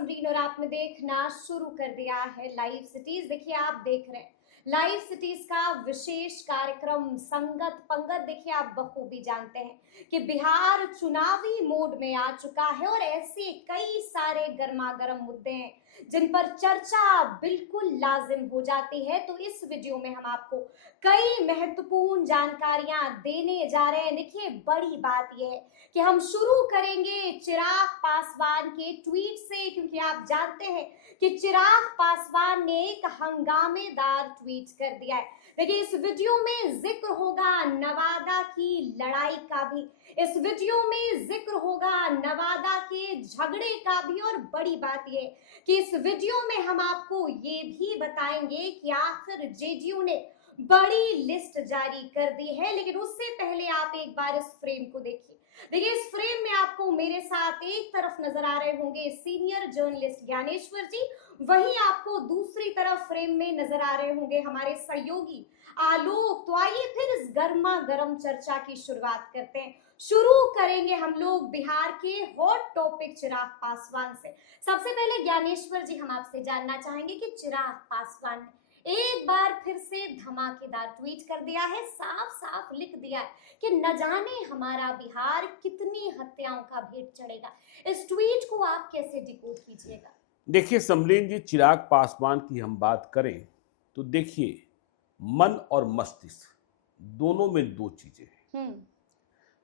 समरीन और आपने देखना शुरू कर दिया है लाइव सिटीज। देखिए आप देख रहे हैं लाइव सिटीज का विशेष कार्यक्रम संगत पंगत। देखिए आप बखूबी जानते हैं कि बिहार चुनावी मोड में आ चुका है और ऐसे कई सारे गर्मागर्म मुद्दे हैं जिन पर चर्चा बिल्कुल लाजिम हो जाती है। तो इस वीडियो में हम आपको कई महत्वपूर्ण जानकारियां देने जा रहे हैं। देखिए बड़ी बात यह है कि हम शुरू करेंगे चिराग पासवान के ट्वीट से, क्योंकि आप जानते हैं कि चिराग पासवान ने एक हंगामेदार ट्वीट कर दिया है। देखिए इस वीडियो में जिक्र होगा नवादा की लड़ाई का भी, इस वीडियो में जिक्र होगा नवादा के झगड़े का भी, और बड़ी बात यह कि इस वीडियो में हम आपको ये भी बताएंगे कि आखिर जेडीयू ने बड़ी लिस्ट जारी कर दी है। लेकिन उससे पहले आप एक बार इस फ्रेम को देखिए। देखिए इस फ्रेम में आपको मेरे साथ एक तरफ नजर आ रहे होंगे सीनियर जर्नलिस्ट ज्ञानेश्वर जी, वहीं आपको दूसरी तरफ फ्रेम में नजर आ रहे होंगे हमारे सहयोगी आलोक। तो आइए फिर इस गर्मा गर्म चर्चा की शुरुआत करते हैं। शुरू करेंगे हम लोग बिहार के हॉट टॉपिक चिराग पासवान से। सबसे पहले ज्ञानेश्वर जी हम आपसे जानना चाहेंगे कि चिराग पासवान ने एक बार फिर से धमाकेदार ट्वीट कर दिया है, साफ साफ लिख दिया है कि न जाने हमारा बिहार कितनी हत्याओं का भेंट चढ़ेगा। इस ट्वीट को आप कैसे डिकोड कीजिएगा? देखिए समरीन जी, चिराग पासवान की हम बात करें तो देखिए मन और मस्तिष्क दोनों में दो चीजें हैं।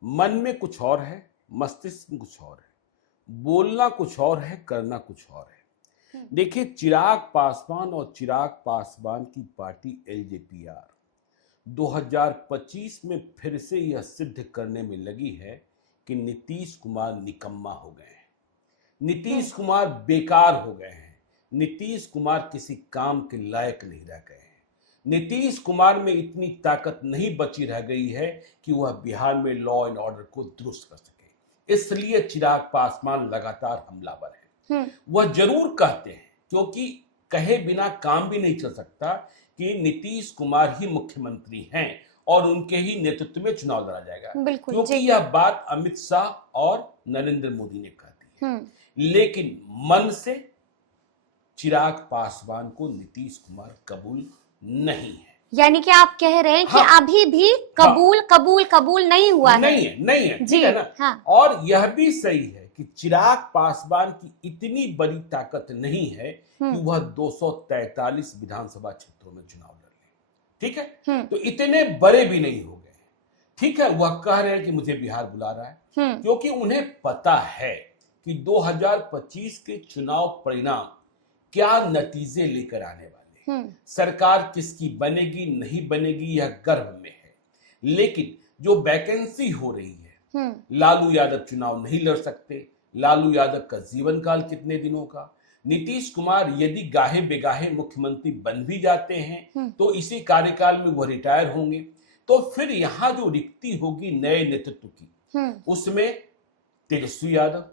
मन में कुछ और है, मस्तिष्क में कुछ और है। बोलना कुछ और है, करना कुछ और है। देखिए चिराग पासवान और चिराग पासवान की पार्टी एलजेपीआर 2025 में फिर से यह सिद्ध करने में लगी है कि नीतीश कुमार निकम्मा हो गए हैं, नीतीश कुमार बेकार हो गए हैं, नीतीश कुमार किसी काम के लायक नहीं रह गए हैं, नीतीश कुमार में इतनी ताकत नहीं बची रह गई है कि वह बिहार में लॉ एंड ऑर्डर को दुरुस्त कर सके। इसलिए चिराग पासवान लगातार हमलावर है। वह जरूर कहते हैं, क्योंकि कहे बिना काम भी नहीं चल सकता, कि नीतीश कुमार ही मुख्यमंत्री हैं और उनके ही नेतृत्व में चुनाव लड़ा जाएगा, क्योंकि यह बात अमित शाह और नरेंद्र मोदी ने कह दी है। लेकिन मन से चिराग पासवान को नीतीश कुमार कबूल नहीं है। यानी कि आप कह रहे हैं कि अभी भी कबूल नहीं हुआ है। नहीं है जी, है ना? हाँ। और यह भी सही है कि चिराग पासवान की इतनी बड़ी ताकत नहीं है कि वह 243 विधानसभा क्षेत्रों में चुनाव लड़ ले। ठीक है, तो इतने बड़े भी नहीं हो गए। ठीक है, वह कह रहे हैं कि मुझे बिहार बुला रहा है, क्योंकि उन्हें पता है कि 2025 के चुनाव परिणाम क्या नतीजे लेकर आने वाले, सरकार किसकी बनेगी नहीं बनेगी यह गर्भ में है। लेकिन जो वैकेंसी हो रही है, लालू यादव चुनाव नहीं लड़ सकते, लालू यादव का जीवन काल कितने दिनों का, नीतीश कुमार यदि गाहे बेगाहे मुख्यमंत्री बन भी जाते हैं तो इसी कार्यकाल में वह रिटायर होंगे। तो फिर यहाँ जो रिक्ति होगी नए नेतृत्व की, उसमें तेजस्वी यादव,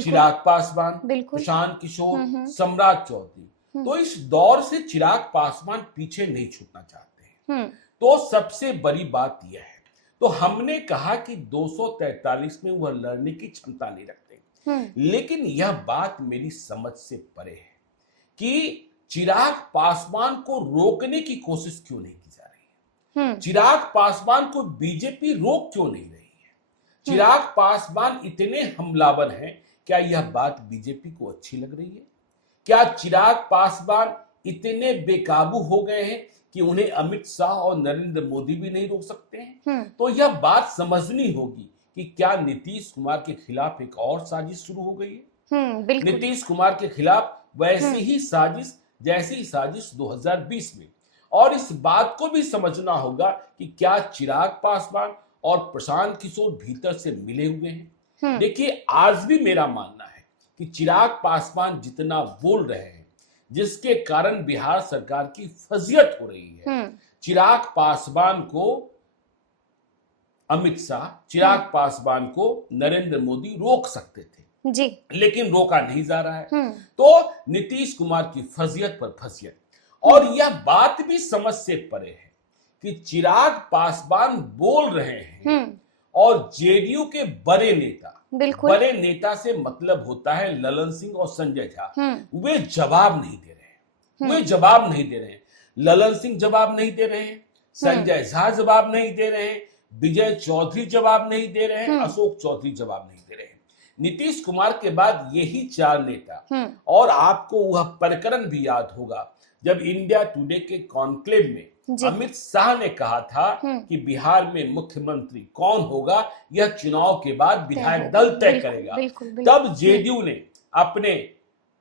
चिराग पासवान, प्रशांत किशोर, सम्राट चौधरी, तो इस दौर से चिराग पासवान पीछे नहीं छूटना चाहते हैं। तो सबसे बड़ी बात यह है, तो हमने कहा कि 243 में वह लड़ने की क्षमता नहीं रखते, लेकिन यह बात मेरी समझ से परे है कि चिराग पासवान को रोकने की कोशिश क्यों नहीं की जा रही है, चिराग पासवान को बीजेपी रोक क्यों नहीं रही है, चिराग पासवान इतने हमलावर हैं, क्या यह बात बीजेपी को अच्छी लग रही है? क्या चिराग पासवान इतने बेकाबू हो गए हैं कि उन्हें अमित शाह और नरेंद्र मोदी भी नहीं रोक सकते हैं? तो यह बात समझनी होगी कि क्या नीतीश कुमार के खिलाफ एक और साजिश शुरू हो गई है? नीतीश कुमार के खिलाफ वैसी ही साजिश जैसी साजिश 2020 में। और इस बात को भी समझना होगा कि क्या चिराग पासवान और प्रशांत किशोर भीतर से मिले हुए हैं। देखिए आज भी मेरा मानना है कि चिराग पासवान जितना बोल रहे हैं, जिसके कारण बिहार सरकार की फजीयत हो रही है, चिराग पासवान को अमित शाह, चिराग पासवान को नरेंद्र मोदी रोक सकते थे जी, लेकिन रोका नहीं जा रहा है। तो नीतीश कुमार की फजीयत पर फजीयत। और यह बात भी समझ से परे है कि चिराग पासवान बोल रहे हैं और जेडीयू के बड़े नेता, बिल्कुल, बड़े नेता से मतलब होता है ललन सिंह और संजय झा, वे जवाब नहीं दे रहे हैं, वे जवाब नहीं दे रहे हैं। ललन सिंह जवाब नहीं दे रहे हैं, संजय झा जवाब नहीं दे रहे हैं, विजय चौधरी जवाब नहीं दे रहे हैं, अशोक चौधरी जवाब नहीं दे रहे हैं। नीतीश कुमार के बाद यही चार नेता। और आपको वह प्रकरण भी याद होगा जब इंडिया टुडे के कॉन्क्लेव में अमित शाह ने कहा था कि बिहार में मुख्यमंत्री कौन होगा यह चुनाव के बाद विधायक दल तय करेगा। तब जेडीयू ने अपने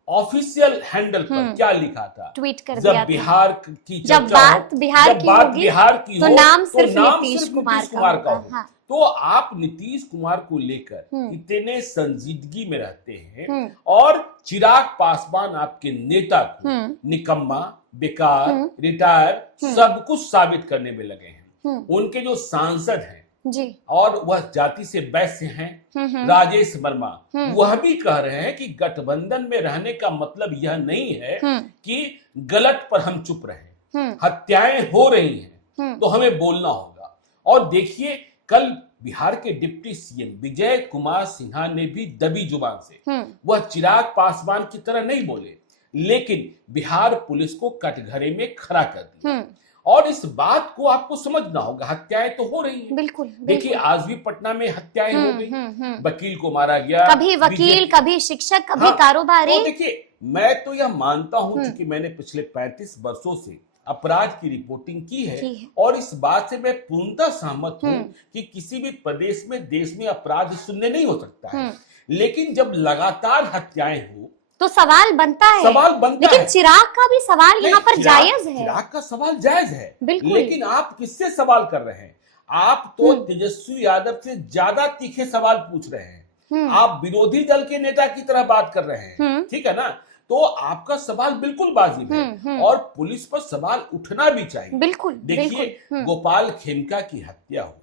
ऑफिशियल हैंडल पर क्या लिखा था, ट्वीट कर जब दिया बिहार की जब बात बिहार की तो नाम सिर्फ नीतीश कुमार का हो। हाँ। तो आप नीतीश कुमार को लेकर इतने संजीदगी में रहते हैं और चिराग पासवान आपके नेता को निकम्मा, बेकार, रिटायर सब कुछ साबित करने में लगे हैं। उनके जो सांसद हैं जी, और वह जाति से वैश्य हैं, राजेश वर्मा, वह भी कह रहे हैं कि गठबंधन में रहने का मतलब यह नहीं है कि गलत पर हम चुप रहें, हत्याएं हो रही हैं तो हमें बोलना होगा। और देखिए कल बिहार के डिप्टी सीएम विजय कुमार सिन्हा ने भी दबी जुबान से, वह चिराग पासवान की तरह नहीं बोले, लेकिन बिहार पुलिस को कटघरे में खड़ा कर दिया। और इस बात को आपको समझना होगा, हत्याएं तो हो रही हैं। बिल्कुल, देखिए आज भी पटना में हत्याएं हो गई, वकील को मारा गया, कभी वकील, कभी शिक्षक, कभी कारोबारी। तो देखिए मैं तो यह मानता हूं क्योंकि मैंने पिछले 35 वर्षों से अपराध की रिपोर्टिंग की है और इस बात से मैं पूर्णतः सहमत हूं कि किसी भी प्रदेश में, देश में अपराध शून्य नहीं हो सकता है। लेकिन जब लगातार हत्याएं हो तो सवाल बनता है, लेकिन चिराग का भी सवाल यहाँ पर जायज है। चिराग का सवाल जायज है, बिल्कुल। लेकिन आप किससे सवाल कर रहे हैं? आप तो तेजस्वी यादव से ज्यादा तीखे सवाल पूछ रहे हैं। आप विरोधी दल के नेता की तरह बात कर रहे हैं, ठीक है ना? तो आपका सवाल बिल्कुल वाजिब है और पुलिस पर सवाल उठना भी चाहिए। बिल्कुल। देखिए गोपाल खेमका की हत्या हुई,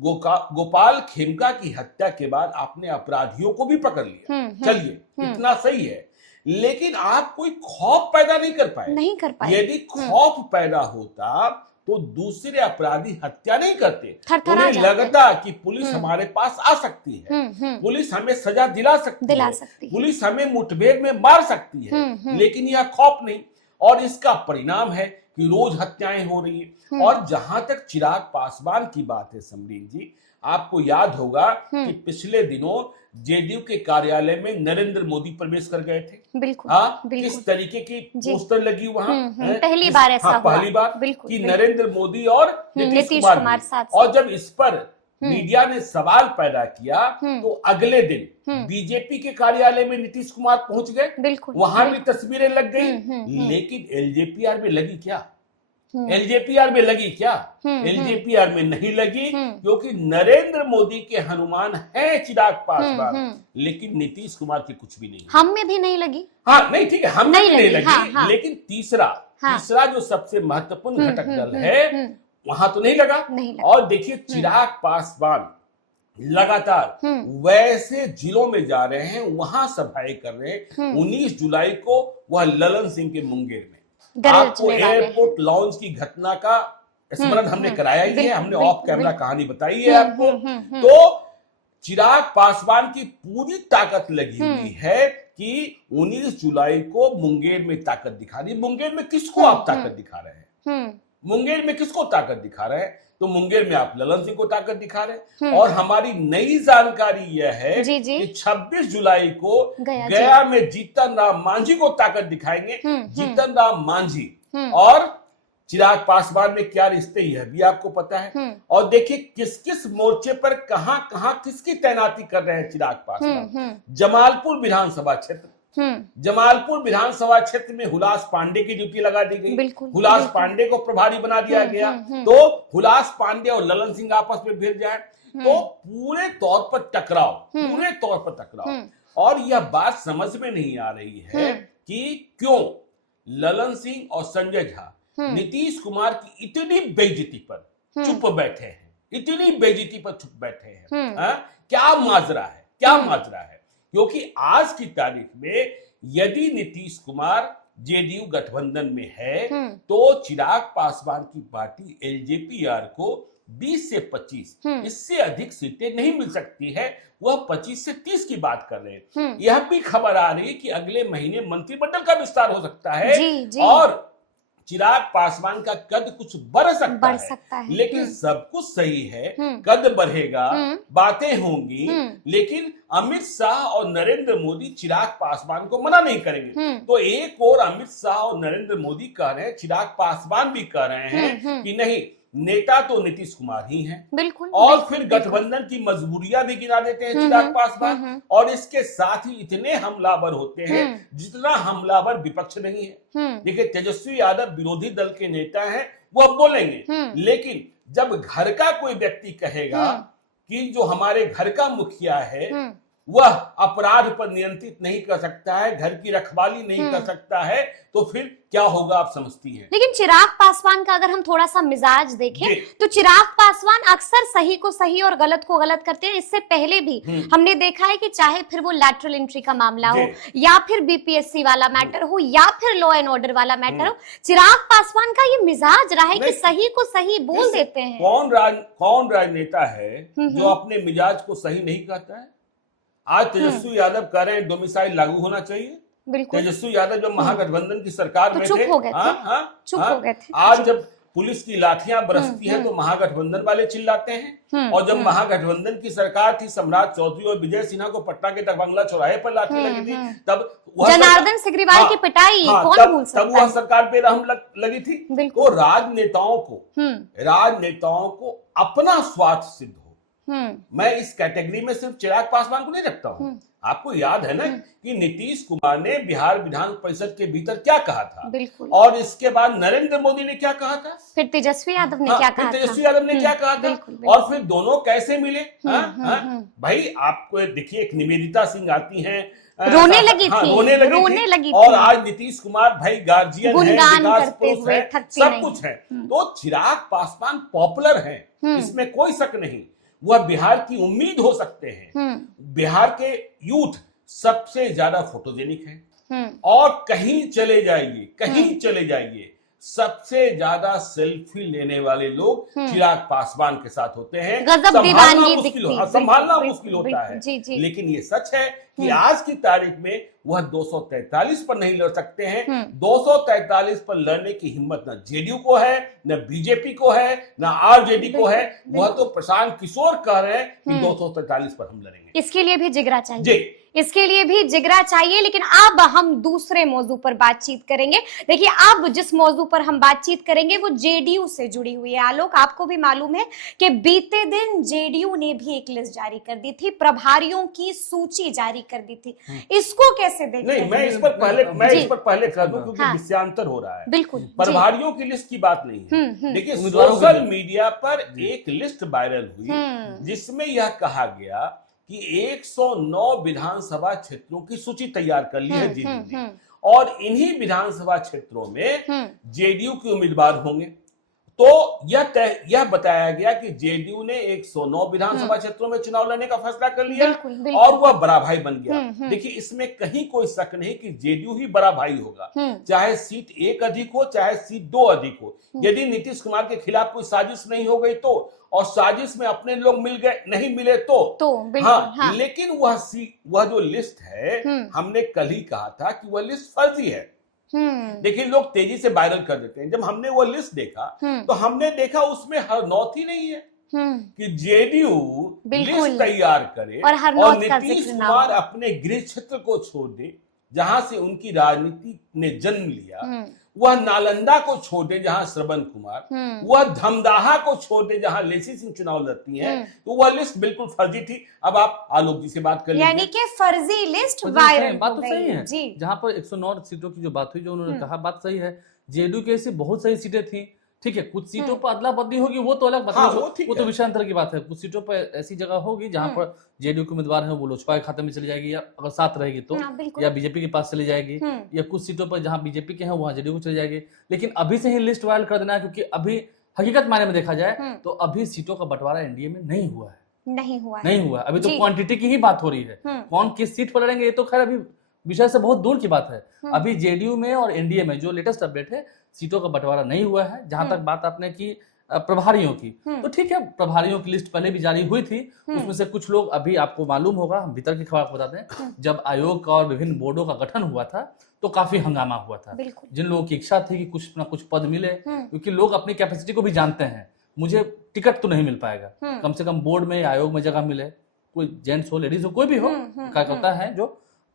गोपाल खेमका की हत्या के बाद आपने अपराधियों को भी पकड़ लिया, चलिए इतना सही है, लेकिन आप कोई खौफ पैदा नहीं कर पाए। यदि खौफ पैदा होता तो दूसरे अपराधी हत्या नहीं करते। उन्हें लगता कि पुलिस हमारे पास आ सकती है, पुलिस हमें सजा दिला सकती है, पुलिस हमें मुठभेड़ में मार सकती है, लेकिन यह खौफ नहीं। और इसका परिणाम है कि रोज हत्याएं हो रही है। और जहां तक चिराग पासवान की बात है समरीन जी, आपको याद होगा कि पिछले दिनों जेडीयू के कार्यालय में नरेंद्र मोदी प्रवेश कर गए थे। बिल्कुल, किस तरीके की पोस्टर लगी वहां, पहली बार ऐसा हुआ, पहली बार कि नरेंद्र मोदी और नीतीश कुमार साथ। और जब इस पर मीडिया ने सवाल पैदा किया तो अगले दिन बीजेपी के कार्यालय में नीतीश कुमार पहुंच गए, वहां भी तस्वीरें लग गई। लेकिन एलजेपीआर में लगी क्या? एलजेपीआर में लगी क्या? एलजेपीआर में नहीं लगी, क्योंकि नरेंद्र मोदी के हनुमान है चिराग पासवान, लेकिन नीतीश कुमार की कुछ भी नहीं। हम में भी नहीं लगी। हाँ नहीं, ठीक है, हम में नहीं लगी, लेकिन तीसरा जो सबसे महत्वपूर्ण घटक दल है वहां तो नहीं लगा। और देखिए चिराग पासवान लगातार वैसे जिलों में जा रहे हैं, वहां सभाएं कर रहे हैं। 19 जुलाई को वह ललन सिंह के मुंगेर में, आपको एयरपोर्ट लॉन्च की घटना का स्मरण हमने कराया ही है, हमने ऑफ कैमरा कहानी बताई है आपको। तो चिराग पासवान की पूरी ताकत लगी हुई है कि 19 जुलाई को मुंगेर में ताकत दिखा रही है। मुंगेर में किसको आप ताकत दिखा रहे हैं? मुंगेर में किसको ताकत दिखा रहे हैं? तो मुंगेर में आप ललन सिंह को ताकत दिखा रहे हैं। और हमारी नई जानकारी यह है कि 26 जुलाई को गया में जीतन राम मांझी को ताकत दिखाएंगे। जीतन राम मांझी और चिराग पासवान में क्या रिश्ते, यह भी आपको पता है। और देखिए किस किस मोर्चे पर कहां कहां किसकी तैनाती कर रहे हैं चिराग पासवान। जमालपुर विधानसभा क्षेत्र, जमालपुर विधानसभा क्षेत्र में हुलास पांडे की ड्यूटी लगा दी गई। हुलास पांडे को प्रभारी बना दिया गया। तो हुलास पांडे और ललन सिंह आपस में भिड़ जाए तो पूरे तौर पर टकराव। और यह बात समझ में नहीं आ रही है कि क्यों ललन सिंह और संजय झा नीतीश कुमार की इतनी बेइज्जती पर चुप बैठे हैं, इतनी बेइज्जती पर चुप बैठे हैं। क्या माजरा है? क्योंकि आज की तारीख में यदि नीतीश कुमार जेडीयू गठबंधन में है तो चिराग पासवान की पार्टी एलजेपीआर को 20 से 25, इससे अधिक सीटें नहीं मिल सकती है। वह 25 से 30 की बात कर रहे हैं। यह भी खबर आ रही है कि अगले महीने मंत्रिमंडल का विस्तार हो सकता है और चिराग पासवान का कद कुछ बढ़ सकता है। लेकिन सब कुछ सही है, कद बढ़ेगा, बातें होंगी, लेकिन अमित शाह और नरेंद्र मोदी चिराग पासवान को मना नहीं करेंगे। तो एक और अमित शाह और नरेंद्र मोदी कह रहे हैं, चिराग पासवान भी कह रहे हैं कि नहीं, नेता तो नीतीश कुमार ही हैं। बिल्कुल। और फिर गठबंधन की मजबूरियां भी गिना देते हैं चिराग पासवान, और इसके साथ ही इतने हमलावर होते हैं जितना हमलावर विपक्ष नहीं है। देखिए, तेजस्वी यादव विरोधी दल के नेता हैं, वह बोलेंगे, लेकिन जब घर का कोई व्यक्ति कहेगा कि जो हमारे घर का मुखिया है वह अपराध पर नियंत्रित नहीं कर सकता है, घर की रखवाली नहीं कर सकता है, तो फिर क्या होगा आप समझती हैं। लेकिन चिराग पासवान का अगर हम थोड़ा सा मिजाज देखें तो चिराग पासवान अक्सर सही को सही और गलत को गलत करते हैं। इससे पहले भी हमने देखा है कि चाहे फिर वो लैटरल एंट्री का मामला हो या फिर बीपीएससी वाला मैटर हो या फिर लॉ एंड ऑर्डर वाला मैटर हो, चिराग पासवान का ये मिजाज रहा है कि सही को सही बोल देते हैं। कौन राजनेता है जो अपने मिजाज को सही नहीं कहता है। आज तेजस्वी यादव कह रहे हैं डोमिसाइल लागू होना चाहिए। तेजस्वी यादव जब महागठबंधन की सरकार में थे, चुप हो गए थे। आज जब पुलिस की लाठियां बरसती है तो महागठबंधन वाले चिल्लाते हैं, और जब महागठबंधन की सरकार थी, सम्राट चौधरी और विजय सिन्हा को पटना के दरभंगा चौराहे पर लाठी लगी थी, तब जनार्दन सिग्रीवाल की पिटाई कौन भूल सकता है। तब वह सरकार पे रहम लगी थी। तो राजनेताओं को अपना स्वार्थ सिद्ध, मैं इस कैटेगरी में सिर्फ चिराग पासवान को नहीं रखता हूं। आपको याद है ना कि नीतीश कुमार ने बिहार विधान परिषद के भीतर क्या कहा था, और इसके बाद नरेंद्र मोदी ने क्या कहा था, फिर तेजस्वी यादव ने क्या कहा था, और फिर दोनों कैसे मिले। भाई आपको देखिए, एक निवेदिता सिंह आती हैं, रोने लगी थी। और आज नीतीश कुमार भाई गार्जियन है, विकास पुरुष है, सब कुछ है। तो चिराग पासवान पॉपुलर है, इसमें कोई शक नहीं। वह बिहार की उम्मीद हो सकते हैं। बिहार के यूथ सबसे ज्यादा फोटोजेनिक है, और कहीं चले जाइए सबसे ज्यादा सेल्फी लेने वाले लोग चिराग पासवान के साथ होते हैं। संभालना मुश्किल होता है। लेकिन ये सच है कि आज की तारीख में वह 243 पर नहीं लड़ सकते हैं। 243 पर लड़ने की हिम्मत न जेडीयू को है, न बीजेपी को है, न आरजेडी को है। वह तो प्रशांत किशोर कह रहे हैं कि 243 पर हम लड़ेंगे। इसके लिए भी जिगरा चाहिए। लेकिन अब हम दूसरे मौजू पर बातचीत करेंगे। देखिए, अब जिस मौजू पर हम बातचीत करेंगे वो जेडीयू से जुड़ी हुई है। आलोक, आपको भी मालूम है कि बीते दिन जेडीयू ने भी एक लिस्ट जारी कर दी थी, प्रभारियों की सूची जारी कर दी थी। इसको कैसे देखते हैं? मैं इस पर पहले कर दूं, क्योंकि विषयांतर हो रहा है। बिल्कुल, प्रभारियों की लिस्ट की बात नहीं है। देखिए, सोशल मीडिया पर एक लिस्ट वायरल हुई जिसमें यह कहा गया कि 109 विधानसभा क्षेत्रों की सूची तैयार कर ली है जेडीयू ने, और इन्हीं विधानसभा क्षेत्रों में जेडीयू के उम्मीदवार होंगे। तो यह बताया गया कि जेडीयू ने 109 विधानसभा क्षेत्रों में चुनाव लड़ने का फैसला कर लिया, और वह बड़ा भाई बन गया। देखिए, इसमें कहीं कोई शक नहीं कि जेडीयू ही बड़ा भाई होगा, चाहे सीट 1 अधिक हो, चाहे सीट 2 अधिक हो। यदि नीतीश कुमार के खिलाफ कोई साजिश नहीं हो गई तो, और साजिश में अपने लोग मिल गए, नहीं मिले तो हाँ। लेकिन वह जो लिस्ट है, हमने कल ही कहा था कि वह लिस्ट फर्जी है। देखिए, लोग तेजी से वायरल कर देते हैं। जब हमने वो लिस्ट देखा तो हमने देखा उसमें हरनौत ही नहीं है कि जेडीयू लिस्ट तैयार करे और नीतीश कुमार अपने गृह क्षेत्र को छोड़ दे जहां से उनकी राजनीति ने जन्म लिया, वह नालंदा को छोड़ दे जहां श्रवण कुमार, वह धमदाहा को छोड़ दे जहां लेसी सिंह चुनाव लड़ती हैं, तो वह लिस्ट बिल्कुल फर्जी थी। अब आप आलोक जी से बात कर लीजिए। यानी कि फर्जी लिस्ट वायरल। बात तो सही है जी। जहां पर 109 सीटों की जो बात हुई, जो उन्होंने कहा, बात सही है। जेडीयू के ऐसी बहुत सारी सीटें थी, ठीक है, कुछ सीटों पर अदला बदली होगी, वो तो अलग बात है, वो तो विषयांतर की बात है। कुछ सीटों पर ऐसी जगह होगी जहां पर जेडीयू के उम्मीदवार है वो लोजपा के खाते में चली जाएगी, या अगर साथ रहेगी तो, या बीजेपी के पास चली जाएगी, या कुछ सीटों पर जहां बीजेपी के हैं वहां जेडीयू को चली जाएगी। लेकिन अभी से ही लिस्ट वायरल कर देना है, क्योंकि अभी हकीकत मायने में देखा जाए तो अभी सीटों का बंटवारा एनडीए में नहीं हुआ है। अभी तो क्वांटिटी की ही बात हो रही है। कौन किस सीट पर लड़ेंगे ये तो खैर अभी विषय से बहुत दूर की बात है। अभी जेडीयू में और एनडीए में जो लेटेस्ट अपडेट है, सीटों का बंटवारा नहीं हुआ है। जहां तक बात आपने की प्रभारियों की। तो ठीक है, प्रभारियों की लिस्ट पहले भी जारी हुई थी, उसमें से कुछ लोग अभी आपको मालूम होगा, हम भीतर की खबर आपको बताते हैं, जब आयोग का और विभिन्न बोर्डों का गठन हुआ था तो काफी हंगामा हुआ था। जिन लोगों की इच्छा थी कि कुछ ना कुछ पद मिले, क्योंकि लोग अपनी कैपेसिटी को भी जानते हैं, मुझे टिकट तो नहीं मिल पाएगा, कम से कम बोर्ड में आयोग में जगह मिले, कोई जेंट्स हो लेडीज हो कोई भी हो, कार्यकर्ता है जो,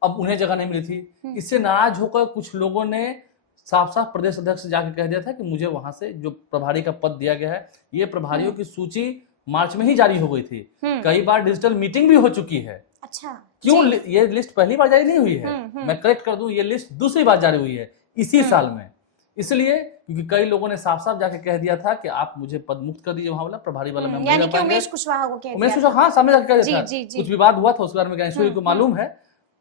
अब उन्हें जगह नहीं मिली थी। इससे नाराज होकर कुछ लोगों ने साफ साफ प्रदेश अध्यक्ष से जाकर कह दिया था कि मुझे वहां से जो प्रभारी का पद दिया गया है, ये प्रभारियों की सूची मार्च में ही जारी हो गई थी, कई बार डिजिटल मीटिंग भी हो चुकी है। अच्छा, क्यों ये लिस्ट पहली बार जारी नहीं हुई है? मैं करेक्ट कर दूं, ये लिस्ट दूसरी बार जारी हुई है इसी साल में, इसलिए क्योंकि कई लोगों ने साफ साफ जाके कह दिया था कि आप मुझे पद मुक्त कर दीजिए, वहां वाला प्रभारी वाला मैं यानी कि उमेश कुशवाहा को कह दिया। उमेश कुशवाहा हाँ सामने जाके कह दिया था। कुछ विवाद हुआ था उसके बारे में ज्ञानेश्वरी को मालूम है,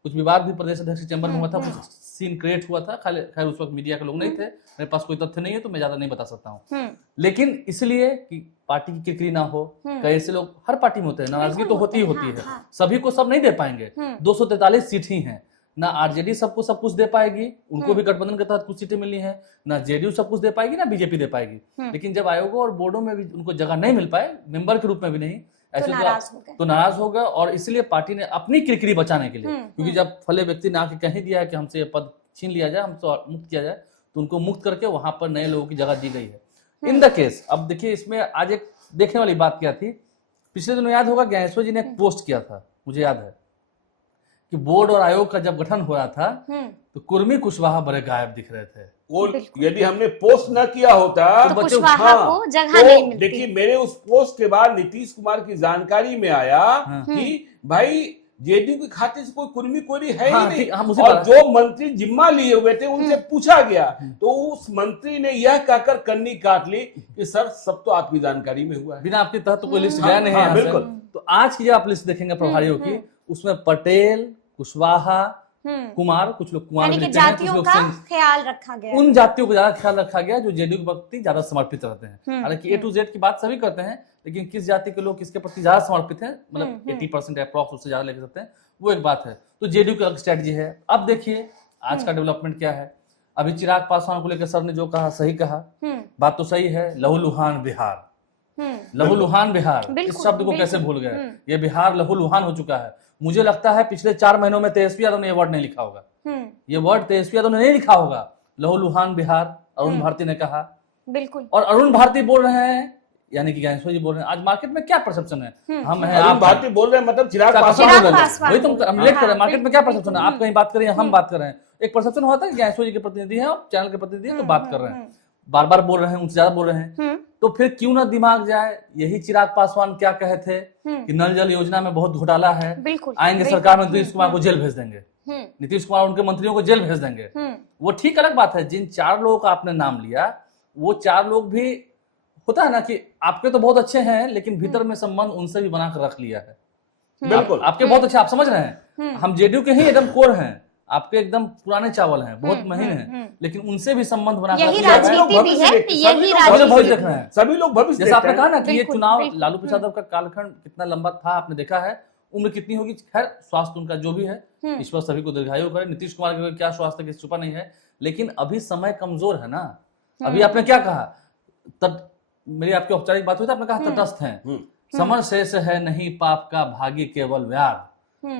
कुछ विवाद भी प्रदेश अध्यक्ष के चैम्बर में हुआ था, कुछ सीन क्रिएट हुआ था। खैर उस वक्त मीडिया के लोग नहीं थे, मेरे पास कोई तथ्य नहीं है तो मैं ज्यादा नहीं बता सकता हूँ, लेकिन इसलिए कि पार्टी की किरकिरी ना हो, कई ऐसे लोग हर पार्टी में होते हैं, नाराजगी तो होती ही होती है, सभी को सब नहीं दे पाएंगे, 243 सीट ही हैं, ना आरजेडी सबको सब कुछ दे पाएगी, उनको भी गठबंधन के तहत कुछ सीटें मिली हैं, ना जेडीयू सब कुछ दे पाएगी, ना बीजेपी दे पाएगी, लेकिन जब आयोगों और बोर्डों में भी उनको जगह नहीं मिल पाए, मेंबर के रूप में भी नहीं, ऐसे तो नाराज हो गए। और इसलिए पार्टी ने अपनी किरकिरी बचाने के लिए, क्योंकि जब फले व्यक्ति ने आके कह दिया है कि हमसे ये पद छीन लिया जाए, हमसे मुक्त किया जाए, तो उनको मुक्त करके वहां पर नए लोगों की जगह दी गई है। इन द केस अब देखिए, इसमें आज एक देखने वाली बात क्या थी, पिछले दिनों याद होगा ज्ञानेश्वर जी ने एक पोस्ट किया था, मुझे याद है कि बोर्ड और आयोग का जब गठन हो रहा था तो कुर्मी कुशवाहा बड़े गायब दिख रहे थे। वो यदि हमने पोस्ट न किया होता तो कुशवाहा को जगह नहीं मिलती। देखिए, मेरे उस पोस्ट के बाद नीतीश कुमार की जानकारी में आया कि भाई जेडीयू की खाते से कोई कुर्मी कोरी है ही नहीं, और जो मंत्री जिम्मा लिए हुए थे उनसे पूछा गया तो उस मंत्री ने यह कहकर कन्नी काट ली कि सर सब तो आपकी जानकारी में हुआ है, बिना आपके तहत तो कोई लिस्ट गया नहीं है। बिल्कुल। तो आज की जब आप लिस्ट देखेंगे प्रभारियों की, उसमें पटेल, कुशवाहा, कुमार, कुछ लोग कुमार यानी कि जातियों का ख्याल रखा गया, उन जातियों को ज्यादा ख्याल रखा गया जो जेडीयू के प्रति ज्यादा समर्पित रहते हैं। हालांकि ए टू जेड की बात सभी करते हैं, लेकिन किस जाति के लोग किसके प्रति ज्यादा समर्पित हैं, मतलब 80% अप्रॉक्स, उससे ज्यादा लेकर सकते हैं, वो एक बात है। तो जेडीयू की अलग स्ट्रेटजी है। अब देखिए आज का डेवलपमेंट क्या है। अभी चिराग पासवान को लेकर सर ने जो कहा सही कहा, बात तो सही है। लहूलुहान बिहार, लहूलुहान बिहार, इस शब्द को कैसे भूल गए? ये बिहार लहूलुहान हो चुका है। मुझे लगता है पिछले 4 महीनों में तेजस्वी यादव ने ये वर्ड नहीं लिखा होगा, ये वर्ड तेजस्वी यादव ने नहीं लिखा होगा, लहूलुहान बिहार। अरुण भारती ने कहा, बिल्कुल, और अरुण भारती बोल रहे हैं, यानी कि ज्ञानेश्वर जी बोल रहे हैं। आज मार्केट में क्या परसेप्शन है? हम हैं, आप भारती बोल रहे हैं, मतलब चिराग पासवान बोल रहे हैं, वही तो हम लेट कर रहे हैं। मार्केट में क्या परसेप्शन है? आप कहीं बात कर रहे हैं, हम बात कर रहे हैं। एक परसेप्शन होता है कि ज्ञानेश्वर जी के प्रतिनिधि हैं और चैनल के प्रतिनिधि हैं तो बात कर रहे हैं, बार बार बोल रहे हैं, उनसे ज्यादा बोल रहे हैं, तो फिर क्यों ना दिमाग जाए। यही चिराग पासवान क्या कहे थे कि नल जल योजना में बहुत घोटाला है, आएंगे सरकार में नीतीश कुमार को जेल भेज देंगे, नीतीश कुमार उनके मंत्रियों को जेल भेज देंगे। वो ठीक अलग बात है। जिन 4 लोगों का आपने नाम लिया, वो 4 लोग भी होता है ना कि आपके तो बहुत अच्छे हैं, लेकिन भीतर में संबंध उनसे भी बनाकर रख लिया है। बिल्कुल, आपके बहुत अच्छे, आप समझ रहे हैं, हम जेडीयू के ही एकदम कोर हैं, आपके एकदम पुराने चावल हैं, बहुत महीन हैं, लेकिन उनसे भी संबंध बना यही राजनीति भी है, यही राजनीति देख रहे हैं, सभी लोग भविष्य। जैसे आपने कहा ना कि ये चुनाव लालू प्रसाद यादव का कालखंड कितना लंबा था, आपने देखा है, उम्र कितनी होगी, खैर स्वास्थ्य उनका जो भी है, ईश्वर सभी को दीर्घायु करे। नीतीश कुमार का क्या स्वास्थ्य की छुपा नहीं है, लेकिन अभी समय कमजोर है ना। अभी आपने क्या कहा, मेरी आपकी औपचारिक बात हुई थी, आपने कहा तटस्थ हैं, समर शेष है नहीं पाप का, भागी केवल व्याध,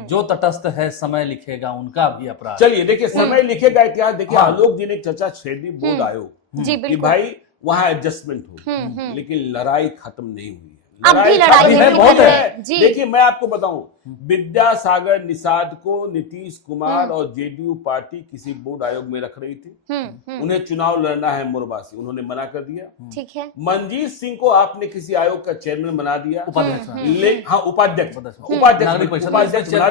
जो तटस्थ है समय लिखेगा उनका भी अपराध। चलिए देखिए, समय लिखेगा इतिहास। देखिए आलोक जी ने चर्चा छेड़ दी बोर्ड आयोग कि भाई वहां एडजस्टमेंट हो, लेकिन लड़ाई खत्म नहीं हुई है। लड़ाई है, बहुत है। देखिए मैं आपको बताऊं, विद्यासागर निषाद को नीतीश कुमार और जेडीयू पार्टी किसी बोर्ड आयोग में रख रही थी, उन्हें चुनाव लड़ना है मोरबा से, उन्होंने मना कर दिया। ठीक है। मनजीत सिंह को आपने किसी आयोग का चेयरमैन बना दिया, उपाध्यक्ष बना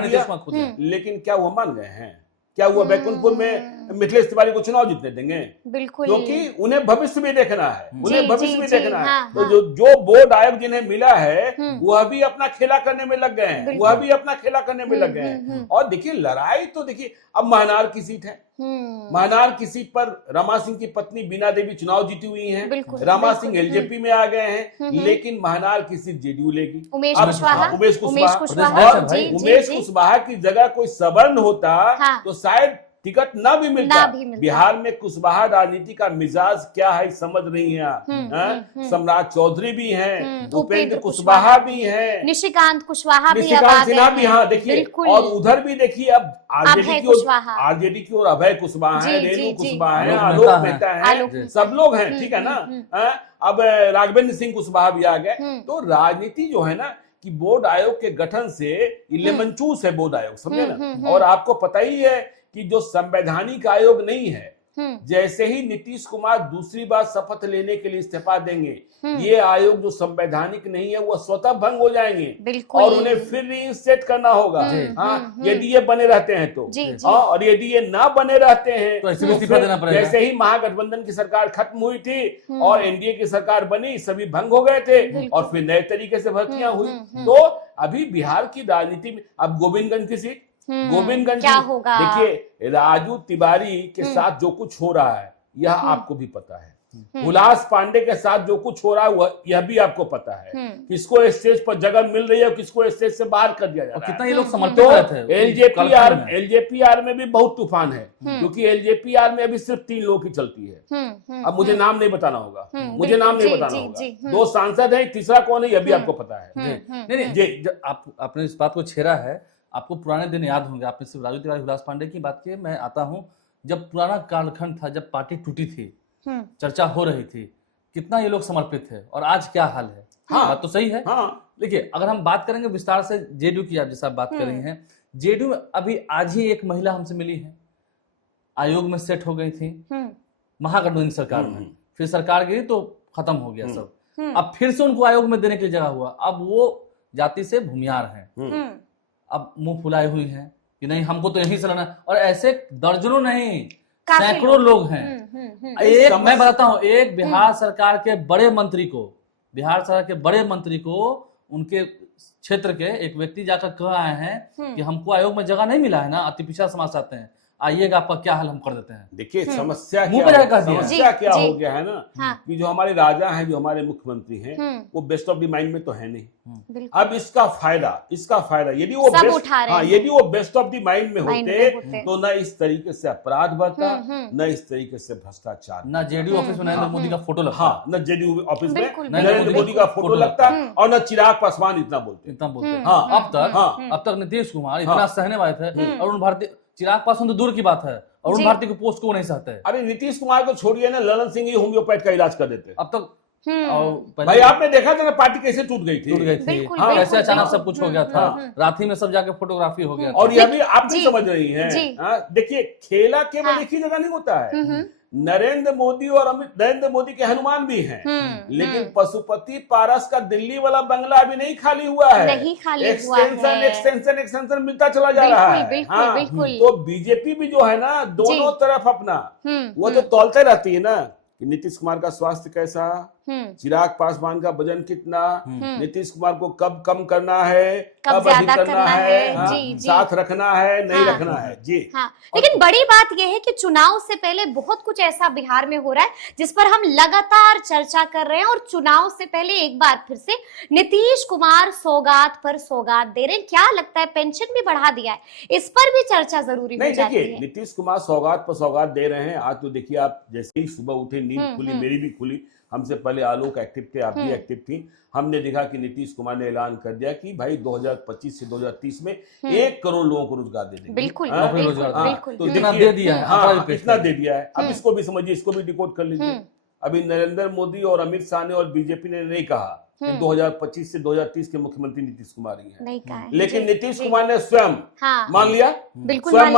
दिया, लेकिन क्या वो मान गए हैं? क्या हुआ बैकुंठपुर में मिथिलेश तिवारी को चुनाव जीतने देंगे? बिल्कुल, क्योंकि उन्हें भविष्य में देखना है, उन्हें भविष्य में देखना है। तो जो बोर्ड आयोग जिन्हें मिला है वह भी अपना खेला करने में लग गए हैं, वह भी अपना खेला करने में लग गए हैं। और देखिए लड़ाई तो देखिए, अब महनार की सीट है, महनार की सीट पर रमा सिंह की पत्नी बीना देवी चुनाव जीती हुई हैं, रमा सिंह एलजेपी में आ गए हैं, लेकिन महनार की सीट जेडीयू लेगी। उमेश कुशवाहा की जगह कोई सवर्ण होता तो शायद टिकट ना भी मिलता, मिलता। बिहार में कुशवाहा राजनीति का मिजाज क्या है समझ रही हैं आप। सम्राट चौधरी भी हैं, उपेंद्र कुशवाहा भी हैं, निशिकांत कुशवाहा भी, निशिकांत सिन्हा भी, हाँ देखिए, और उधर भी देखिए अब आरजेडी की ओर अभय कुशवाहा है, रेणु कुशवाहा है, आलोक मेहता है, सब लोग हैं, ठीक है ना। अब राघवेंद्र सिंह कुशवाहा भी आ गए। तो राजनीति जो है ना कि बोर्ड आयोग के गठन से लेमनचूस है बोर्ड आयोग, समझे ना। और आपको पता ही है कि जो संवैधानिक आयोग नहीं है, जैसे ही नीतीश कुमार दूसरी बार शपथ लेने के लिए इस्तीफा देंगे, ये आयोग जो संवैधानिक नहीं है वो स्वतः भंग हो जाएंगे और उन्हें फिर रीइंस्टेट करना होगा। हाँ, यदि ये बने रहते हैं तो, और यदि ये ना बने रहते हैं तो इस्तीफा देना पड़ेगा। जैसे ही महागठबंधन की सरकार खत्म हुई थी और एनडीए की सरकार बनी, सभी भंग हो गए थे और फिर नए तरीके से भर्तियां हुई। तो अभी बिहार की राजनीति में अब गोविंदगंज की सीट, गोविंदगंज क्या होगा? देखिए, राजू तिवारी के साथ जो कुछ हो रहा है यह आपको भी पता है, हुलास पांडे के साथ जो कुछ हो रहा है यह भी आपको पता है। किसको स्टेज पर जगह मिल रही है और किसको स्टेज से बाहर कर दिया जा रहा है। कितना ये लोग समर्थन करते हैं। एलजेपीआर में भी बहुत तूफान है, क्योंकि एलजेपीआर में अभी सिर्फ 3 लोगों की चलती है। अब मुझे नाम नहीं बताना होगा, मुझे नाम नहीं बताना होगा। 2 सांसद है, तीसरा कौन है यह भी आपको पता है। नहीं, आपने इस बात को छेड़ा है। आपको पुराने दिन याद होंगे, आपने सिर्फ राजू तिवारी हुलास पांडे की बात की, मैं आता हूं जब पुराना कालखंड था, जब पार्टी टूटी थी, चर्चा हो रही थी, कितना ये लोग समर्पित थे और आज क्या हाल है। बात तो सही है। देखिए, अगर हम बात करेंगे विस्तार से जेडीयू की, आप जैसा बात कर रही हैं, जेडीयू में अभी आज ही एक महिला हमसे मिली है, आयोग में सेट हो गई थी महागठबंधन सरकार में, फिर सरकार गिरी तो खत्म हो गया सब। अब फिर से उनको आयोग में देने की जगह हुआ। अब वो जाति से भूमियार हैं, अब मुंह फुलाए हुई हैं कि नहीं हमको तो यही चलाना, और ऐसे दर्जनों नहीं सैकड़ों लोग हैं। एक मैं बताता हूं, एक बिहार सरकार के बड़े मंत्री को उनके क्षेत्र के एक व्यक्ति जाकर कह आए हैं कि हमको आयोग में जगह नहीं मिला है ना, अति पिछड़ा समाज चाहते हैं, आइएगा आपका क्या हाल हम कर देते हैं। देखिए समस्या क्या हो गया है ना कि जो हमारे राजा हैं, जो हमारे मुख्यमंत्री हैं, वो बेस्ट ऑफ द माइंड में तो है नहीं। अब इसका फायदा यदि वो बेस्ट ऑफ द माइंड में होते तो न इस तरीके से अपराध बढ़ता, न इस तरीके से भ्रष्टाचार, न जेडीयू ऑफिस में नरेंद्र मोदी का फोटो लगता, हाँ, न जेडीयू ऑफिस में नरेंद्र मोदी का फोटो लगता, और न चिराग पासवान इतना बोलते। हाँ, अब तक नीतीश कुमार इतना सहने वाले थे, अरुण भारती, चिराग पासवान तो दूर की बात है, अरुण भारती को पोस्ट को नहीं चाहते। अरे नीतीश कुमार को छोड़िए ना, ललन सिंह ही होम्योपैथ का इलाज कर देते अब तक। भाई आपने देखा था ना पार्टी कैसे टूट गई थी, कैसे अचानक सब कुछ हो गया था, रांची में सब जाके फोटोग्राफी हो गया। और यह भी आप नहीं समझ रही हैं। देखिए, खेला केवल एक ही जगह नहीं होता है। नरेंद्र मोदी के हनुमान भी हैं, लेकिन पशुपति पारस का दिल्ली वाला बंगला अभी नहीं खाली हुआ है, एक्सटेंशन मिलता चला जा रहा है। तो बीजेपी भी जो है ना, दोनों तरफ अपना वो तो तौलते रहती है ना कि नीतीश कुमार का स्वास्थ्य कैसा, चिराग पासवान का वजन कितना, नीतीश कुमार को कब कम करना है, कब अधिक करना है, साथ रखना है, नहीं रखना है जी। लेकिन बड़ी बात यह है कि चुनाव से पहले बहुत कुछ ऐसा बिहार में हो रहा है जिस पर हम लगातार चर्चा कर रहे हैं, और चुनाव से पहले एक बार फिर से नीतीश कुमार सौगात पर सौगात दे रहे हैं। क्या लगता है, पेंशन भी बढ़ा दिया है, इस पर भी चर्चा जरूरी हो जाती है। नीतीश कुमार सौगात पर सौगात दे रहे हैं। आज तो देखिए, आप जैसे ही सुबह उठे, नींद खुली, मेरी भी खुली, हमसे पहले आलोक एक्टिव थे, आप भी एक्टिव थी, हमने देखा कि नीतीश कुमार ने ऐलान कर दिया कि भाई 2025 से 2030 में 1 करोड़ लोगों को रोजगार दे देंगे। बिल्कुल, तो इतना दे दिया है, इतना दे दिया है। अब इसको भी समझिए, इसको भी डिकोड कर लीजिए। अभी नरेंद्र मोदी और अमित शाह ने और बीजेपी ने नहीं कहा कि 2025 से 2030 के मुख्यमंत्री नीतीश कुमार ही हैं, नहीं कहा, लेकिन नीतीश कुमार ने स्वयं मान लिया, स्वयं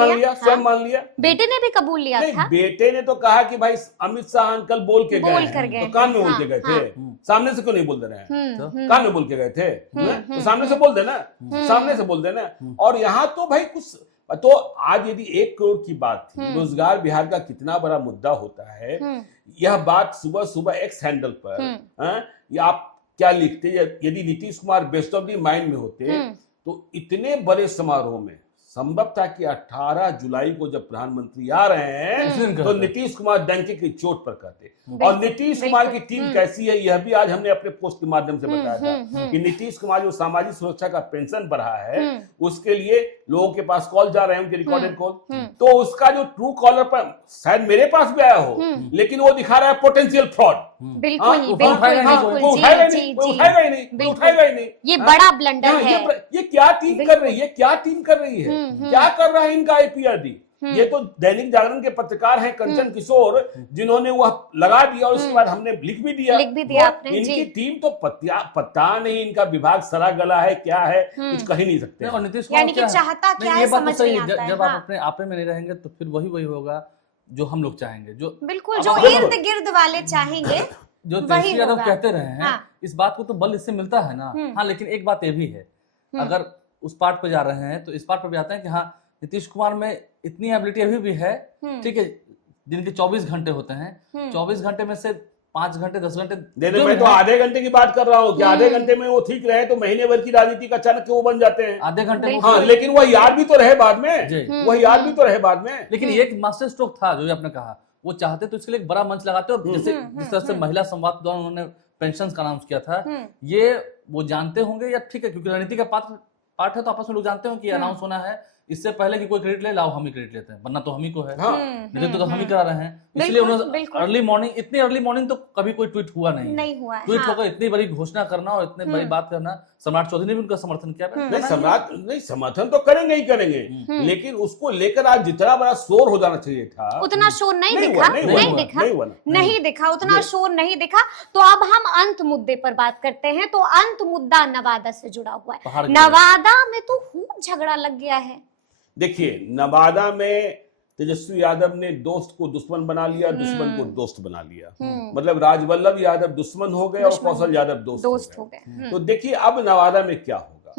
मान लिया। बेटे ने भी कबूल लिया था। बेटे ने तो कहा कि भाई अमित शाह अंकल बोल के गए, तो कान में बोल के गए थे, सामने से क्यों नहीं बोल दे रहे हैं? कान में बोल के गए थे, तो सामने से बोल देना, और यहाँ तो भाई कुछ तो आज यदि 1 करोड़ की बात थी, रोजगार बिहार का कितना बड़ा मुद्दा होता है, यह बात सुबह सुबह एक्स हैंडल पर या आप क्या लिखते, यदि Nitish Kumar best of the mind में होते तो इतने बड़े समारोह में संभव था कि 18 जुलाई को जब प्रधानमंत्री आ रहे हैं तो नीतीश कुमार डंके की चोट पर कहते। और नीतीश कुमार की टीम कैसी है यह भी आज हमने अपने पोस्ट के माध्यम से बताया था कि नीतीश कुमार जो सामाजिक सुरक्षा का पेंशन बढ़ा है उसके लिए लोगों के पास कॉल जा रहे हैं, उनके रिकॉर्डेड कॉल, तो उसका जो ट्रू कॉलर पर शायद मेरे पास भी आया हो लेकिन वो दिखा रहा है पोटेंशियल फ्रॉड। उठाएगा ही नहीं। ये बड़ा ब्लंडर है। ये क्या टीम कर रही है, क्या टीम कर रही है, क्या कर रहा है इनका आईपीआरडी? ये तो दैनिक जागरण के पत्रकार हैं कंचन किशोर, जिन्होंने वह लगा दिया और उसके बाद हमने लिख भी दिया आपने। इनकी टीम तो पता नहीं इनका विभाग सरा गला है क्या है, कुछ कह नहीं सकते। और नीतीश यानी कि चाहता क्या है समझ नहीं आता है। जब आप अपने आपे में नहीं रहेंगे तो फिर वही होगा जो हम लोग चाहेंगे, जो बिल्कुल जो इर्द गिर्द वाले चाहेंगे जो तेजस्वी यादव कहते रहे हैं। इस बात को तो बल इससे मिलता है ना। हाँ, लेकिन एक बात ये भी है, अगर उस पार्ट पे जा रहे हैं तो इस पार्ट पे भी आते हैं कि हाँ नीतीश कुमार में इतनी एबिलिटी अभी भी है, ठीक है, जिनके 24 घंटे होते हैं, 24 घंटे में से 5 घंटे 10 घंटे मैं तो आधे घंटे की बात कर रहा हूँ कि आधे घंटे में वो ठीक रहे तो महीने भर की राजनीति का अचानक क्यों बन जाते हैं आधे घंटे में। हाँ, लेकिन वह याद भी तो रहे बाद में, वह याद भी तो रहे बाद में। लेकिन एक मास्टर स्ट्रोक था जो आपने कहा, वो चाहते तो इसके लिए एक बड़ा मंच लगाते हो, जैसे जिस तरह से महिला संवाद द्वारा उन्होंने पेंशन का अनाउंस किया था, ये वो जानते होंगे या ठीक है क्योंकि राजनीति का पार्ट है तो आपस में लोग जानते हो कि अनाउंस होना है, इससे पहले कि कोई क्रेडिट ले लाओ हम ही क्रेडिट लेते हैं, वरना तो हम ही को है, तो हम ही करा रहे हैं। इसलिए उन्होंने अर्ली मॉर्निंग, इतनी अर्ली मॉर्निंग तो कभी कोई ट्वीट हुआ नहीं हुआ। ट्वीट होकर इतनी बड़ी घोषणा करना और इतनी बड़ी बात करना, सम्राट चौधरी ने भी उनका समर्थन किया। नहीं समर्थन तो करेंगे ही करेंगे, लेकिन उसको लेकर आज जितना बड़ा शोर हो जाना चाहिए था उतना शोर नहीं दिखा, उतना शोर नहीं दिखा। तो अब हम अंत मुद्दे पर बात करते हैं। तो अंत मुद्दा नवादा से जुड़ा हुआ है। नवादा में तो खूब झगड़ा लग गया है। देखिए, नवादा में तेजस्वी यादव ने दोस्त को दुश्मन बना लिया, दुश्मन को दोस्त बना लिया। मतलब राजवल्लभ यादव दुश्मन हो गए और कौशल यादव दोस्त हो गए। तो देखिए अब नवादा में क्या होगा।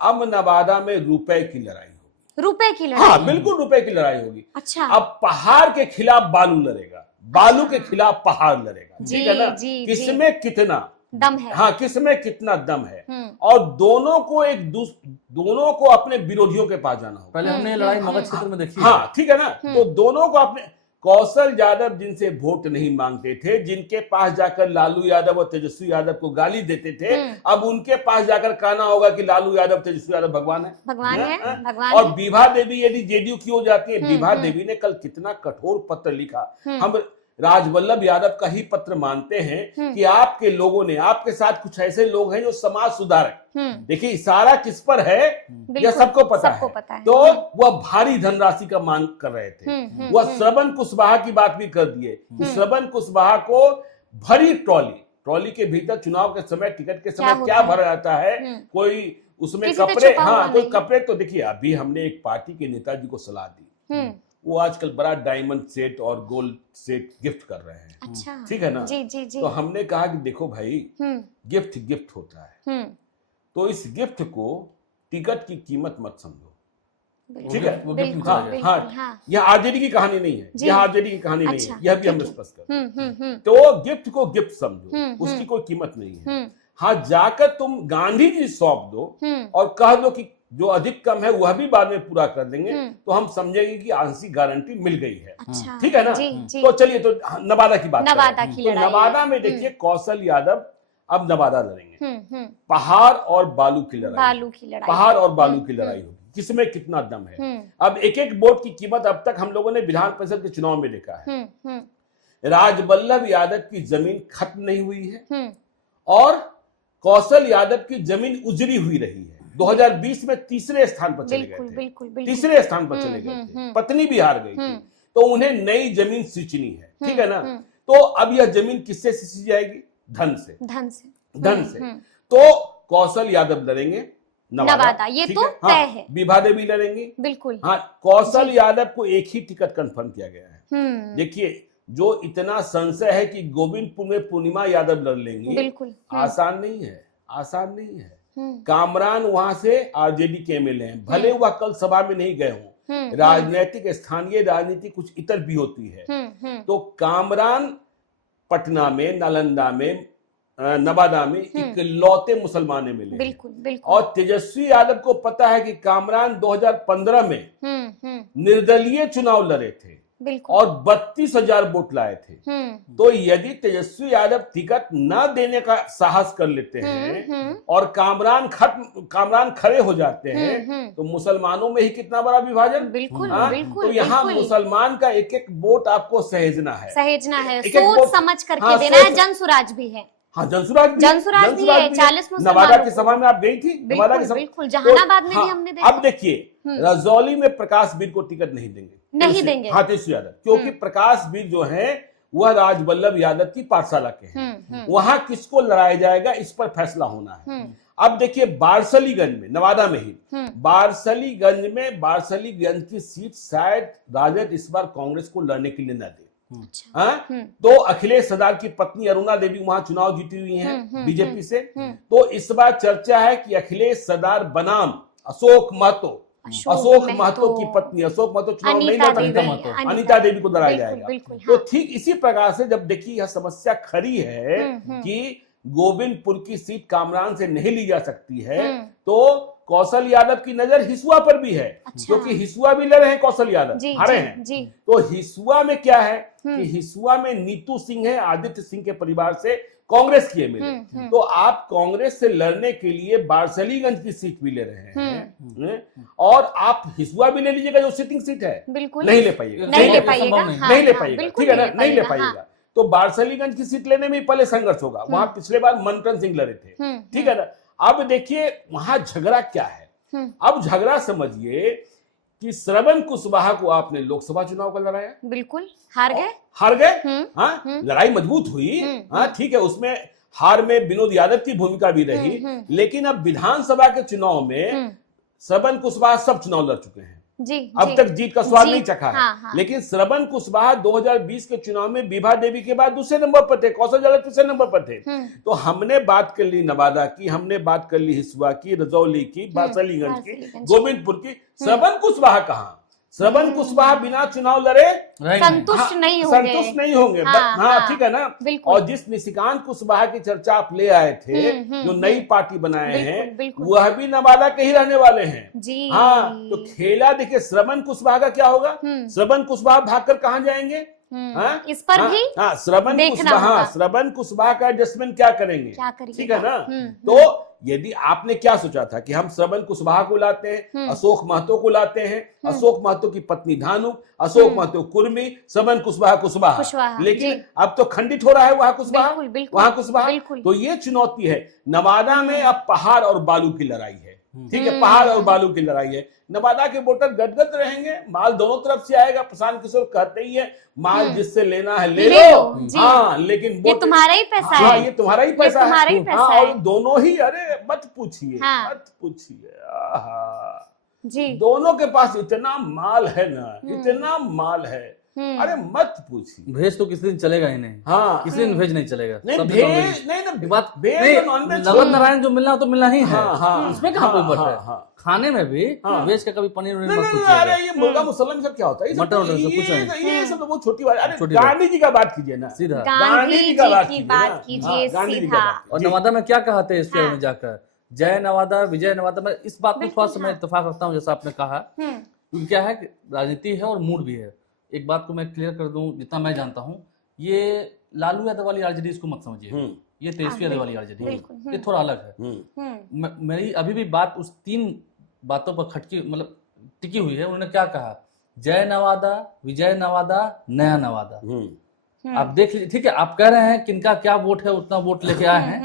अब नवादा में रुपए की लड़ाई होगी। रुपए की लड़ाई? हाँ बिल्कुल रुपए की लड़ाई होगी। अच्छा। अब पहाड़ के खिलाफ बालू लड़ेगा, बालू के खिलाफ पहाड़ लड़ेगा, ठीक है ना। किसमें कितना दम है, हाँ किसमें कितना दम है, और दोनों को अपने विरोधियों के पास जाना होगा। पहले हमने लड़ाई मगध क्षेत्र में देखी। हाँ ठीक है ना। तो दोनों को अपने, कौशल यादव जिनसे वोट नहीं मांगते थे, जिनके पास जाकर लालू यादव और तेजस्वी यादव को गाली देते थे, अब उनके पास जाकर कहना होगा कि लालू यादव तेजस्वी यादव भगवान है। और विभा देवी यदि जेडीयू की हो जाती है, विभा देवी ने कल कितना कठोर पत्र लिखा। हम राजवल्लभ यादव का ही पत्र मानते हैं कि आपके लोगों ने, आपके साथ कुछ ऐसे लोग हैं जो समाज सुधारक, देखिए इशारा किस पर है यह सबको पता है। तो वह भारी धनराशि का मांग कर रहे थे। वह श्रवण कुशवाहा की बात भी कर दिए कि श्रवण कुशवाहा को भरी ट्रॉली के भीतर चुनाव के समय, टिकट के समय क्या भरा जाता है, कोई उसमें कपड़े, हाँ कोई कपड़े। तो देखिए अभी हमने एक पार्टी के नेताजी को सलाह दी, वो आजकल बड़ा डायमंड सेट और गोल्ड सेट गिफ्ट कर रहे हैं। अच्छा, ठीक है ना। जी। तो हमने कहा कि देखो भाई, गिफ्ट होता है, तो इस गिफ्ट को टिकट की कीमत मत समझो, ठीक है। हाँ, यह आरजेडी की कहानी नहीं है, यह आरजेडी की कहानी नहीं है, यह भी हम स्पष्ट करते। तो गिफ्ट को गिफ्ट समझो, उसकी कोई कीमत नहीं है। हाँ, जाकर तुम गांधी जी सौंप दो और कह दो कि जो अधिक कम है वह भी बाद में पूरा कर देंगे, तो हम समझेंगे कि आंशिक गारंटी मिल गई है। अच्छा, ठीक है ना। तो चलिए, तो नवादा की बात करें। तो नवादा में देखिए कौशल यादव अब नवादा लड़ेंगे। पहाड़ और बालू की लड़ाई, पहाड़ और बालू की लड़ाई होगी, किसमें कितना दम है। अब एक एक वोट की कीमत अब तक हम लोगों ने विधान परिषद के चुनाव में देखा है। राजवल्लभ यादव की जमीन खत्म नहीं हुई है और कौशल यादव की जमीन उजड़ी हुई रही है। 2020 में तीसरे स्थान पर चले गए थे, तीसरे स्थान पर चले गए थे, पत्नी भी हार गई थी, तो उन्हें नई जमीन सींचनी है, ठीक है ना। तो अब यह जमीन किससे सींची जाएगी? धन से। तो कौशल यादव लड़ेंगे नवादा, ये तो तय है। विभा देवी लड़ेंगी, बिल्कुल। हाँ, कौशल यादव को एक ही टिकट कंफर्म किया गया है। देखिए, जो इतना संशय है कि गोविंदपुर में पूर्णिमा यादव लड़ लेंगी, बिल्कुल आसान नहीं है। कामरान वहां से आरजेडी के एमएलए हैं, भले वह कल सभा में नहीं गए हों। राजनीतिक, स्थानीय राजनीति कुछ इतर भी होती है। तो कामरान पटना में, नालंदा में नवादा में इकलौते मुसलमान मिले। बिल्कुल बिल्कुल। और तेजस्वी यादव को पता है कि कामरान 2015 में निर्दलीय चुनाव लड़े थे और 32,000 वोट लाए थे। तो यदि तेजस्वी यादव टिकट न देने का साहस कर लेते हैं और कामरान खड़े हो जाते हैं तो मुसलमानों में ही कितना बड़ा विभाजन। बिल्कुल बिल्कुल। तो यहाँ मुसलमान का एक एक वोट आपको सहेजना है, सोच समझ करके देना है। जनसुराज भी है। हाँ, जनसुराज भी है। 40 नवादा की सभा में आप गई थी? नवादा की सभा, बिल्कुल। जहानाबाद में भी हमने देखा। अब देखिए रजौली में प्रकाश वीर को टिकट नहीं देंगे हाँ तेजस्वी यादव, क्योंकि प्रकाश वीर जो है वह राजवल्लभ यादव की पाठशाला के हैं। वहां किसको लड़ाया जाएगा इस पर फैसला होना है। अब देखिए बारसलीगंज में, नवादा में ही बारसलीगंज की सीट शायद राजद इस बार कांग्रेस को लड़ने के लिए न दे। तो अखिलेश सरदार की पत्नी अरुणा देवी वहां चुनाव जीती हुई हैं बीजेपी से। तो इस बार चर्चा है कि अखिलेश सरदार बनाम अशोक महतो की पत्नी, अशोक महतो चुनाव नहीं लड़ सकते, अनीता देवी को लड़ाया जाएगा। तो ठीक इसी प्रकार से जब देखिए यह समस्या खड़ी है कि गोविंदपुर की सीट कामरान से नहीं ली जा सकती है, तो कौशल यादव की नजर हिसुआ पर भी है। क्योंकि हिसुआ भी लड़े हैं, कौशल यादव हारे हैं। तो हिसुआ में क्या है कि हिसुआ में नीतू सिंह है, आदित्य सिंह के परिवार से कांग्रेस की मिले। तो आप कांग्रेस से लड़ने के लिए बारसलीगंज की सीट भी ले रहे हैं और आप हिसुआ भी ले लीजिएगा जो सिटिंग सीट है, नहीं ले पाइएगा, नहीं ले पाइएगा, ठीक है ना, नहीं ले पाइएगा। तो बारसलीगंज की सीट लेने में पहले संघर्ष होगा। वहां पिछले बार मंथन सिंह लड़े थे, ठीक है ना। अब देखिए वहां झगड़ा क्या है। अब झगड़ा समझिए कि श्रवण कुशवाहा को आपने लोकसभा चुनाव का लड़ाया, बिल्कुल हार गए। हाँ, लड़ाई मजबूत हुई, हाँ ठीक है, उसमें हार में विनोद यादव की भूमिका भी रही। लेकिन अब विधानसभा के चुनाव में श्रवण कुशवाहा सब चुनाव लड़ चुके हैं, अब तक जीत का स्वाद नहीं चखा है। लेकिन श्रवण कुशवाहा 2020 के चुनाव में विभा देवी के बाद दूसरे नंबर पर थे, कौशल यादव तीसरे नंबर पर थे। तो हमने बात कर ली नवादा की, हमने बात कर ली हिसुआ की, रजौली की, बारसलीगंज की, गोविंदपुर की। श्रवण कुशवाहा कहाँ? श्रवण कुशवाहा बिना चुनाव लड़े संतुष्ट नहीं होंगे। हाँ ठीक है ना। और जिस निशिकांत कुशवाहा की चर्चा आप ले आए थे, जो नई पार्टी बनाए हैं, वह भी नवादा के ही रहने वाले हैं। हाँ, तो खेला देखिए श्रवण कुशवाहा का क्या होगा। श्रवण कुशवाहा भागकर कहाँ जाएंगे? इस पर भी श्रवण कुशवाहा का एडजस्टमेंट क्या करेंगे, ठीक है ना। तो यदि आपने क्या सोचा था कि हम श्रवण कुशवाहा को लाते हैं, अशोक महतो को लाते हैं, अशोक महतो की पत्नी धानु, अशोक महतो कुर्मी, श्रवण कुशवाहा, लेकिन अब तो खंडित हो रहा है वहां कुशवाहा। तो ये चुनौती है। नवादा में अब पहाड़ और बालू की लड़ाई है, ठीक है, पहाड़ और बालू की लड़ाई है। नवादा के वोटर गदगद रहेंगे, माल दोनों तरफ से आएगा। प्रशांत किशोर कहते ही है माल जिससे लेना है ले लो, हाँ, लेकिन ये तुम्हारा ही पैसा है, ये तुम्हारा ही पैसा है। और दोनों ही, अरे मत पूछिए, दोनों के पास इतना माल है ना, इतना माल है, अरे मत पूछिए। भेज तो किसी दिन चलेगा ही नहीं। हाँ, किसी दिन भेज नहीं चलेगा। नगद नारायण जो मिलना हो तो मिलना ही है, इसमें क्या कोई बात है। खाने में भी वेज का कभी पनीर अरे ये मुर्गा मुसल्लम सब क्या होता है, मटन ये सब तो बहुत छोटी बात। अरे गांधी जी का बात कीजिए ना, सीधा गांधी जी की बात कीजिए सीधा। और नवादा में क्या कहा था इसके में जाकर, जय नवादा विजय नवादा। मैं इस बात में थोड़ा सा मैं इत्तेफाक रखता हूँ, जैसा आपने कहा, क्योंकि क्या है राजनीति है और मूड भी है। एक बात को मैं क्लियर कर दूं, जितना मैं जानता हूं, ये लालू यादव वाली आरजेडी इसको मत समझिए, ये तेजस्वी यादव वाली आरजेडी ये थोड़ा अलग है। मेरी अभी भी बात उस 3 बातों पर खटकी, मतलब टिकी हुई है। उन्होंने क्या कहा, जय नवादा विजय नवादा नया नवादा। आप देख लीजिए, ठीक है, आप कह रहे हैं किनका क्या वोट है, उतना वोट लेके आए हैं।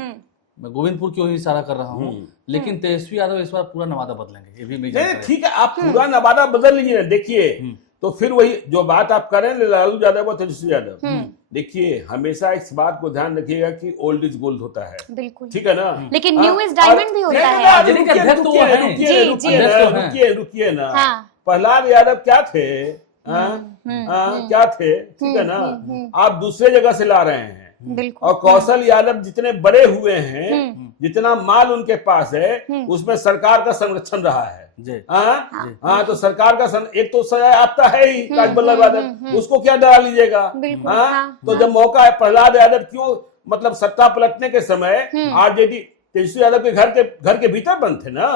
मैं गोविंदपुर की ओर इशारा कर रहा हूँ, लेकिन तेजस्वी यादव इस बार पूरा नवादा बदलेंगे, ये भी ठीक है। आप पूरा नवादा बदल लीजिए, देखिए तो फिर वही जो बात आप कर रहे हैं लालू यादव और तेजस्वी यादव, देखिए हमेशा इस बात को ध्यान रखिएगा कि ओल्ड इज गोल्ड होता है, बिल्कुल ठीक है ना, लेकिन न्यू इज डायमंड भी होता है। रुकिए ना, प्रहलाद यादव क्या थे, क्या थे, ठीक है ना, आप दूसरे जगह से ला रहे हैं। और कौशल यादव जितने बड़े हुए हैं, जितना माल उनके पास है, उसमें सरकार का संरक्षण रहा है। हाँ, तो सरकार का एक तो सजाए आपका है ही राजवल्लभ यादव, उसको क्या डरा लीजिएगा। हाँ, तो जब मौका है, प्रहलाद यादव क्यों मतलब सत्ता पलटने के समय आरजेडी तेजस्वी यादव के घर के भीतर बंद थे ना,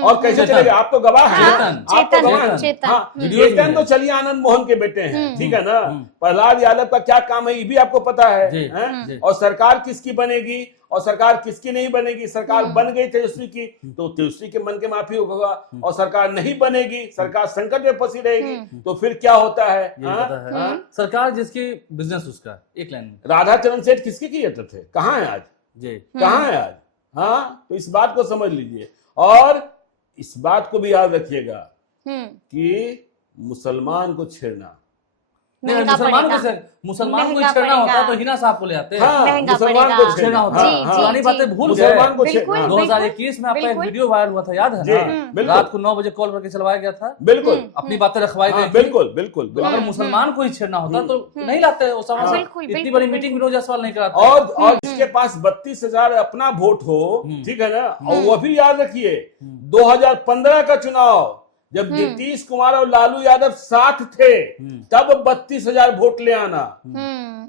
और कैसे चलेगा? आप तो गवाह हैं, आप तो गवाह हैं। चेतन तो चलिए आनंद मोहन के बेटे हैं, ठीक है ना। प्रहलाद यादव का क्या काम है ये भी आपको पता है। और सरकार किसकी बनेगी और सरकार किसकी नहीं बनेगी? सरकार बन गई तेजस्वी की तो तेजस्वी के मन के माफी होगा, और सरकार नहीं बनेगी, सरकार संकट में फंसी रहेगी, तो फिर क्या होता है? सरकार जिसकी बिजनेस उसका, एक लाइन में राधाचरण सेठ किसके किए थे? कहाँ है आज? जी कहाँ है आज? हाँ, तो इस बात को समझ लीजिए, और इस बात को भी याद रखिएगा कि मुसलमान को छेड़ना, मुसलमान को छेड़ना होता तो हिना साहब को ले आते हैं। हाँ, मुसलमान को छेड़ना होता, पुरानी बातें भूल गए। 2021 में आपका एक वीडियो वायरल हुआ था, याद है? रात को 9 बजे कॉल करके चलवाया गया था, बिल्कुल अपनी बातें रखवाई गई। बिल्कुल बिल्कुल। अगर मुसलमान को ही छेड़ना होता तो नहीं लाते, इतनी बड़ी मीटिंग विनोद जायसवाल नहीं कराते। और जिसके पास 32,000 अपना वोट हो, ठीक है ना, और वो भी याद रखिए 2015 का चुनाव जब नीतीश कुमार और लालू यादव साथ थे, तब 32,000 वोट ले आना,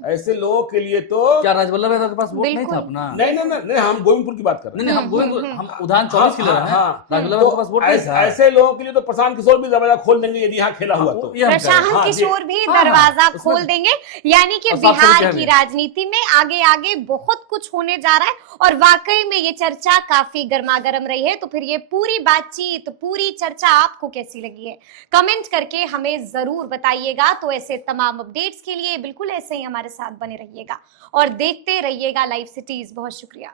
ऐसे लोगों के लिए तो क्या राजवल्लभ यादव के पास वोट नहीं था अपना? नहीं, हम गोविंदपुर की बात कर रहे हैं। नहीं, हम गोविंदपुर, हम उदाहरण 24 के लिए राजवल्लभ यादव के पास वोट नहीं था। ऐसे लोगों के लिए तो प्रशांत किशोर भी दरवाजा खोल देंगे यदि यहाँ खेला हुआ तो। प्रशांत किशोर भी दरवाजा खोल देंगे, यानी कि बिहार की राजनीति में आगे आगे बहुत कुछ होने जा रहा है। और वाकई में ये चर्चा काफी गर्मागर्म रही है। तो फिर ये पूरी बातचीत, पूरी चर्चा आपको कैसी लगी है? कमेंट करके हमें जरूर बताइएगा। तो ऐसे तमाम अपडेट्स के लिए बिल्कुल ऐसे ही हमारे साथ बने रहिएगा और देखते रहिएगा लाइव सिटीज। बहुत शुक्रिया।